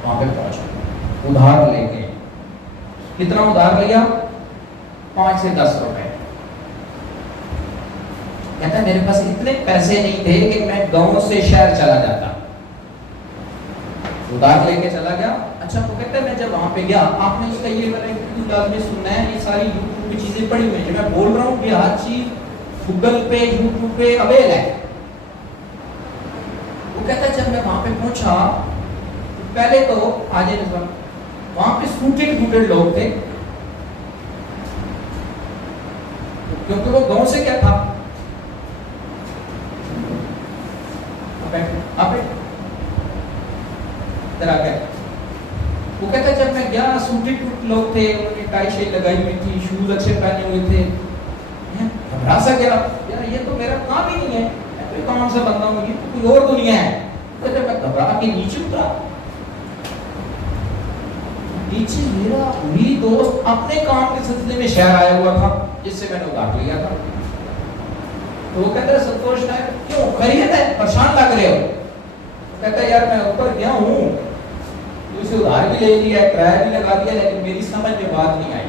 वहां पे पहुंचा, उधार लेके। कितना उधार लिया? 5 से 10 रुपए। कहता मेरे पास इतने पैसे नहीं थे कि मैं गांव से शहर चला जाता, उधार लेके चला गया। अच्छा, तो कहता है मैं जब वहां पे गया, आपने उसका ये लाजमी सुनना है, ये सारी यूट्यूब की चीजें पड़ी हुई है, मैं बोल रहा हूँ कि हर चीज गूगल पे यूट्यूब पे अवेल है। वो कहता है जब मैं वहां पे पहुंचा, पहले तो आज वहां पे सूटेड लोग थे, क्योंकि वो गांव से क्या था, वो कहता जब मैं गया सूटेड लोग थे, उन्होंने टाई शाई लगाई हुई थी, शूज अच्छे पहने हुए थे, घबरा सा गया, यार ये तो मेरा काम ही नहीं है, मैं कोई काम से बंदा हूँ, ये तो कोई और दुनिया है। कहते मैं घबरा के नीचे उतरा, नीचे मेरी दोस्त अपने काम के सिलसिले में शहर आया हुआ था, जिससे मैंने उधार लिया था। तो वो कहते संतोष नायक क्यों खैरियत है, परेशान लग रहे हो? कहता यार मैं ऊपर गया हूँ, उसे उधार भी ले लिया, किराया भी लगा दिया, लेकिन मेरी समझ में बात नहीं आई।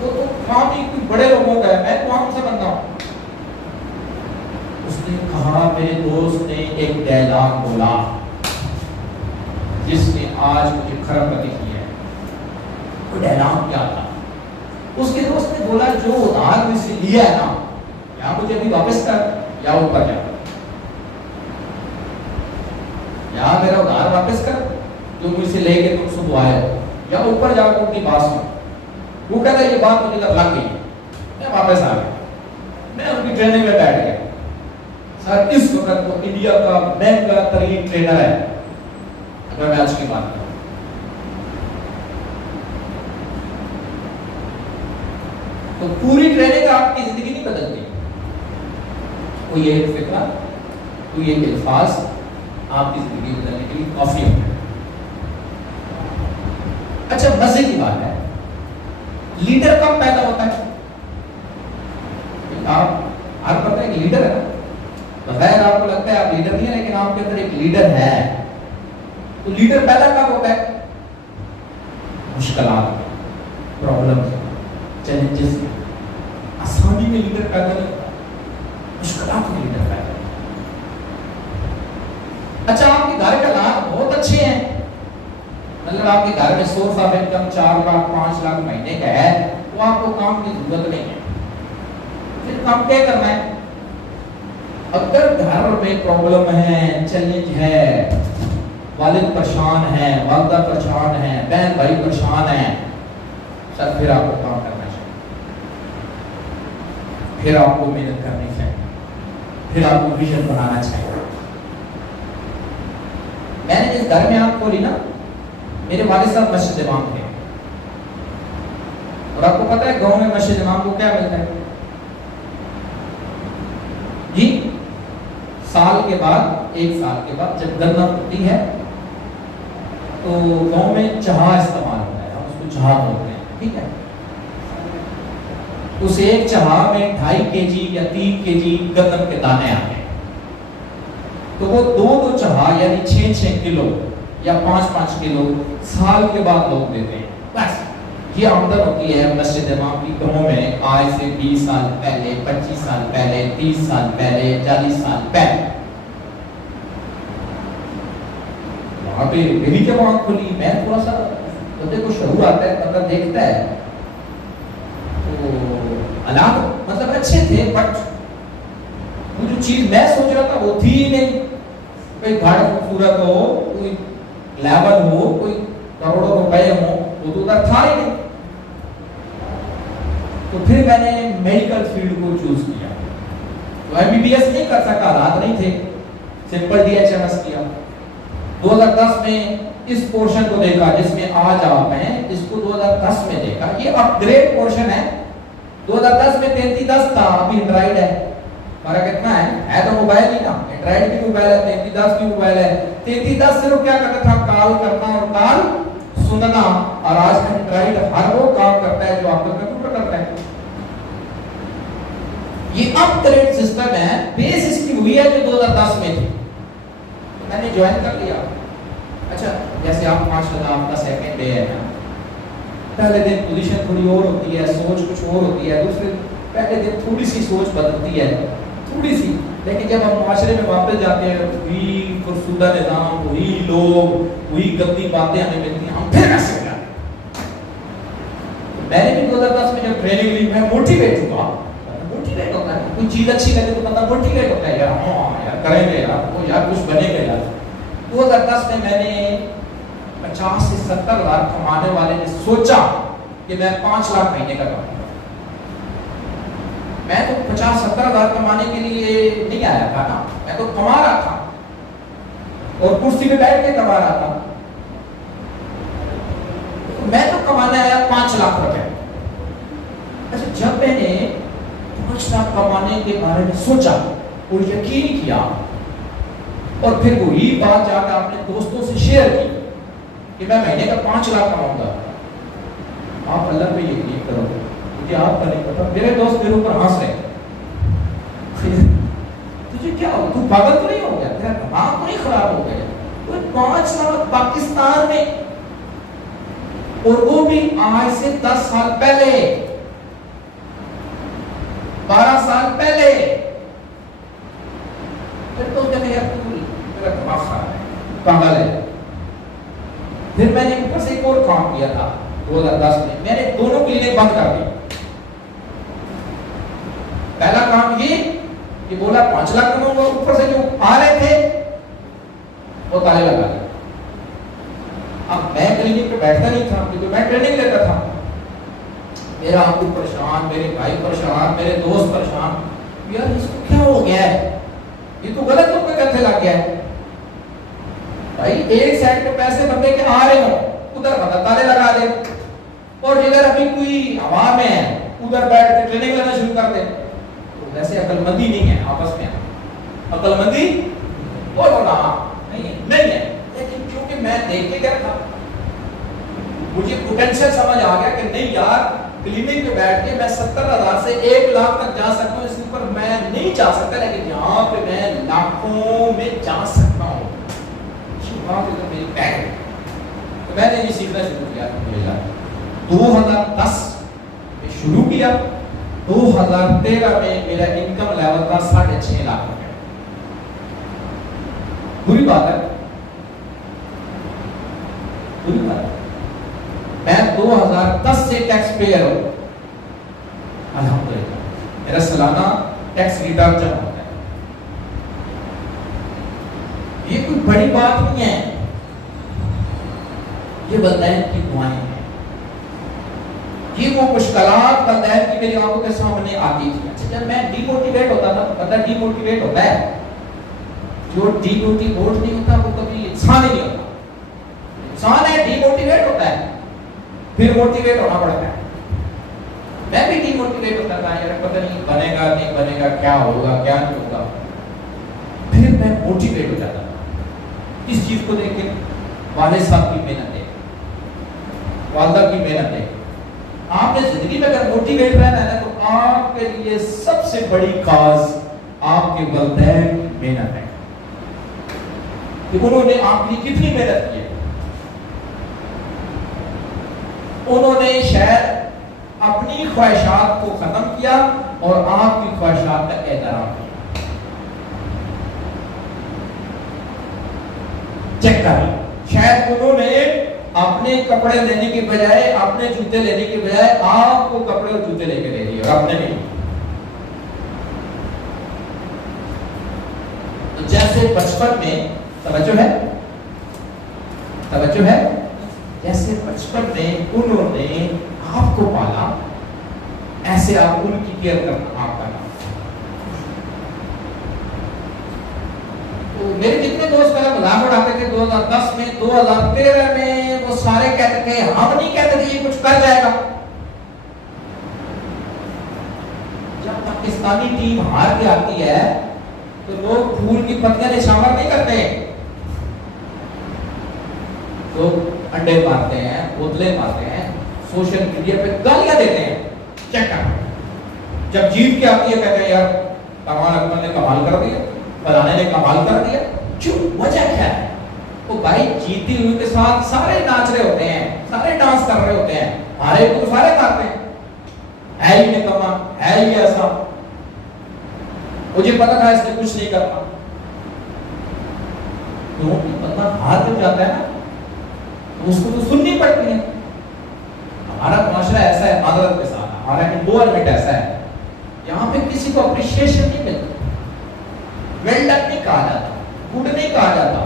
तो काम ही कोई बड़े लोगों का है, मैं कौन सा बंदा हूँ? उसने कहा मेरे दोस्त ने एक डायलॉग बोला जिसने आज मुझे खरबती की है। वो डायलॉग क्या था? उसके दोस्त ने बोला जो उधार मुझसे लिया है ना, या मुझे अभी वापस कर या ऊपर जा, या मेरा उधार वापस कर जो मुझसे लेके तुम सुबह आए, या ऊपर जाकर उनकी बात सुन। वो कहता है ये बात मुझे लग गई, मैं वापस आ गया, मैं उनकी ट्रेनिंग में बैठ गया। सर इस वक्त वो इंडिया का महंगा तरीन ट्रेनर है, अगर मैं आज की बात करूं। तो पूरी ट्रेनिंग आपकी जिंदगी नहीं बदलती, कोई एक फिक्रा, कोई एक अल्फाज आपकी जिंदगी बदलने के लिए काफी होता है। अच्छा, मजे की बात है, लीडर कब पैदा होता है? आप पता है कि लीडर है ना, बगैर आपको लगता है आप लीडर नहीं है, लेकिन आपके अंदर एक लीडर है। तो लीडर पैदा कब होता है? मुश्किलात, प्रॉब्लम, चैलेंजेस। आसानी में लीडर पैदा नहीं होता, मुश्किलात में लीडर पैदा। अच्छा, आपके घर के हालात बहुत अच्छे हैं, मतलब आपके घर में source of income 4 lakh 5 lakh महीने का है, तो आपको काम की जरूरत नहीं है, फिर काम क्या करना है? अगर घर में प्रॉब्लम है, चैलेंज है, वालिद परेशान है, वालिदा परेशान है, बहन भाई परेशान है, सर फिर आपको काम करना चाहिए, फिर आपको मेहनत करनी चाहिए, फिर आपको विजन बनाना चाहिए। मैंने जिस घर में आंख खोली ना, मेरे वालिद साहब मस्जिद इमाम थे, और आपको पता है गांव में मस्जिद इमाम को क्या मिलता है जी? साल के बाद, 1 साल के बाद जब गन्ना उगती है तो गांव में चहा इस्तेमाल होता है, हम उसको चहा बोलते हैं, ठीक है? उस एक चहा में 2.5 केजी या 3 केजी गन्नम के दाने आते हैं, तो वो 2 चहा यानी 6 किलो या 5 किलो साल के बाद लोग देते हैं। बस ये आमदन होती है मस्जिद इमाम की गांव में आज से 20 साल पहले, 25 साल पहले, 30 साल पहले, 40 साल पहले। वहां पे मेरी जब आंख खुली, मैं थोड़ा सा बंदे को शऊर आता है, बंदा देखता है, तो हालात मतलब अच्छे थे, बट वो जो चीज मैं सोच रहा था वो थी ही नहीं। कोई घर खूबसूरत हो, कोई लेवल हो, कोई करोड़ों रुपए हो, वो तो उधर था ही नहीं। तो फिर मैंने मेडिकल फील्ड को चूज किया। तो एमबीबीएस नहीं कर सका, हालात नहीं थे, सिंपल डीएचएमएस किया। 2010 में इस पोर्शन को देखा जिसमें आज आप हैं, इसको 2010 में देखा, ये अपग्रेड पोर्शन है। 2010 में 3310 था, अभी एंड्रॉइड है। फर्क इतना है तो मोबाइल ही ना, एंड्रॉइड भी मोबाइल है, 3310 भी मोबाइल है। 3310 सिर्फ क्या करता था, कॉल करना और कॉल सुनना, और आज का एंड्रॉइड हर वो काम करता है जो आपका कंप्यूटर करता है। ये अपग्रेड सिस्टम है, बेस इसकी हुई है जो 2010 में थी। मैंने ज्वाइन कर लिया। अच्छा, जैसे आप माशाल्लाह आपका सेकंड डे है ना, पहले दिन पोजीशन थोड़ी और होती है, सोच कुछ और होती है, दूसरे पहले दिन थोड़ी सी सोच बदलती है, थोड़ी सी, लेकिन जब हम माशरे में वापस जाते हैं वही फुरसुदा निज़ाम, वही लोग, वही गंदी बातें हमें मिलती हैं, हम फिर ऐसे हो जाते हैं। मैंने भी 2010 में जब ट्रेनिंग ली, मैं मोटिवेट हुआ, मोटिवेट होता है, कोई चीज अच्छी लगे तो बंदा मोटिवेट होता है, यार हाँ यार करेंगे यार, वो यार कुछ बनेगा यार। 2010 में मैंने 50 से 70 लाख कमाने वाले ने सोचा कि मैं 5 लाख महीने का कमाऊंगा। मैं तो 50-70 लाख कमाने के लिए नहीं आया था ना, मैं तो कमा रहा था और कुर्सी पे बैठ के कमा रहा था। तो मैं तो कमाने आया 5 लाख रुपए। अच्छा, जब मैंने 5 लाख कमाने के बारे में सोचा और यकीन किया और फिर वही बात जाकर अपने दोस्तों से शेयर की कि मैं महीने का 5 लाख कमाऊंगा, आप अल्लाह पे यकीन करो, मुझे आपका नहीं पता, मेरे दोस्त मेरे ऊपर हंस रहे, तुझे क्या हो, तू पागल तो नहीं हो गया, तेरा दिमाग तो नहीं खराब हो गया? तो 5 लाख पाकिस्तान में, और वो भी आज से 10 साल पहले, 12 साल पहले। फिर तो कहते यार तू तेरा दिमाग खराब है, पागल है। फिर मैंने ऊपर से एक और काम किया था 2010 में, मैंने दोनों क्लिनिक बंद कर दी। पहला काम ये कि बोला 5 लाख कमाऊंगा, ऊपर से जो आ रहे थे वो ताले लगा दिए। अब मैं क्लिनिक पे बैठता नहीं था क्योंकि मैं ट्रेनिंग लेता था, मेरा अबू परेशान, मेरे भाई परेशान, मेरे दोस्त परेशान, यार इसको क्या हो गया है, ये तो गलत लोग पे कैसे लग गया है। भाई एक साइड पे पैसे बंदे के आ रहे हो, उधर बंदा ताले लगा दे, और जिधर अभी कोई हवा में है उधर बैठ के ट्रेनिंग लेना शुरू कर दे। तो वैसे अकलमंदी नहीं है, आपस में अकलमंदी बोलो ना, नहीं है। लेकिन क्योंकि मैं देख के गया था, मुझे पोटेंशियल समझ आ गया कि नहीं यार, क्लिनिक पे बैठ के मैं 70,000 से 1 लाख तक जा सकता हूँ, इसके ऊपर मैं नहीं जा सकता, लेकिन यहाँ पे मैं लाखों में जा सकता हूँ। तो मेरी पैक, तो मैंने ये सीखना शुरू किया 2010 में शुरू किया। 2013 में मेरा इनकम लेवल था 6.5 लाख रुपए। बुरी बात है, बुरी बात है। मैं 2010 से टैक्स पेयर हूं, अल्हम्दुलिल्लाह मेरा सालाना टैक्स रिटर्न जमा होता है। ये कोई बड़ी बात नहीं है, ये वलदैन की दुआएं हैं, ये वो मुश्किलात वलदैन की मेरी आंखों के सामने आती थी। अच्छा, जब मैं डिमोटिवेट होता था, पता डिमोटिवेट होता है, जो डिमोटिवेट नहीं होता वो कभी इंसान ही नहीं होता। इंसान है डिमोटिवेट होता है, फिर मोटिवेट होना पड़ता है। मैं भी डिमोटिवेट होता था, यार पता नहीं बनेगा नहीं बनेगा, क्या होगा क्या नहीं होगा, फिर मैं मोटिवेट हो जाता था। इस चीज को देख के वालिद साहब की मेहनत है, वालदा की मेहनत है। आपने जिंदगी में अगर मोटिवेट रहना है तो आपके लिए सबसे बड़ी काज आपके वालिदैन की मेहनत है कि उन्होंने आपके लिए कितनी मेहनत की है। उन्होंने शायद अपनी ख्वाहिशात को खत्म किया और आपकी ख्वाहिशात का एहतराम किया। चेक कर, शायद उन्होंने अपने कपड़े लेने के बजाय, अपने जूते लेने के बजाय आपको कपड़े और जूते लेके दे दिए, और अपने नहीं। तो जैसे बचपन में तवज्जो है, तवज्जो है, जैसे बचपन में उन्होंने आपको पाला, ऐसे आप उनकी केयर करना आपका काम। तो मेरे जितने दोस्त मेरा मजाक उड़ाते थे 2010 में, 2013 में वो सारे कहते थे, हम नहीं कहते थे ये कुछ कर जाएगा। जब पाकिस्तानी टीम हार के आती है तो लोग फूल की पत्तियां निछावर नहीं करते, तो अंडे मारते हैं, बोतलें मारते हैं, सोशल मीडिया पे गालियां देते हैं। चेक कर, जब जीत के आती है कहते हैं यार कमाल अकमल ने कमाल कर दिया, फलाने ने कमाल कर दिया। क्यों, वजह क्या है? वो भाई जीती हुई के साथ सारे नाच रहे होते हैं, सारे डांस कर रहे होते हैं, हारे को तो सारे खाते हैं, है ही निकम्मा, है ही ऐसा, मुझे पता था इसने कुछ नहीं करना। क्योंकि बंदा हार जब जाता है ना तो उसको तो सुननी पड़ती है। हमारा माशरा ऐसा है मादरत के साथ, हमारा एनवायरनमेंट ऐसा है, यहाँ पे किसी को अप्रिशिएशन नहीं मिलता, वेल डन नहीं कहा जाता, गुड नहीं कहा जाता,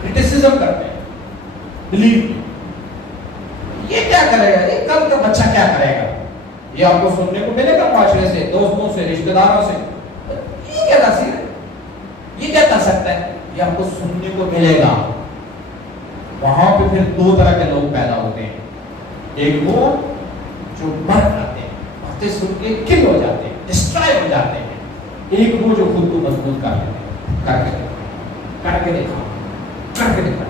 क्रिटिसिज्म करते हैं। बिलीव मी, ये क्या करेगा, ये कल का बच्चा क्या करेगा, ये आपको सुनने को मिलेगा माशरे से, दोस्तों से, रिश्तेदारों से, ये क्या तासीर है, ये क्या कर सकता है, ये आपको सुनने को मिलेगा। वहां पे फिर दो तरह के लोग पैदा होते हैं, एक वो जो मर जाते हैं, बातें सुन के किल हो जाते हैं, डिस्ट्रॉय हो जाते हैं, एक वो जो खुद को मजबूत कर लेते हैं, करके देखा, करके देखा, करके देखा।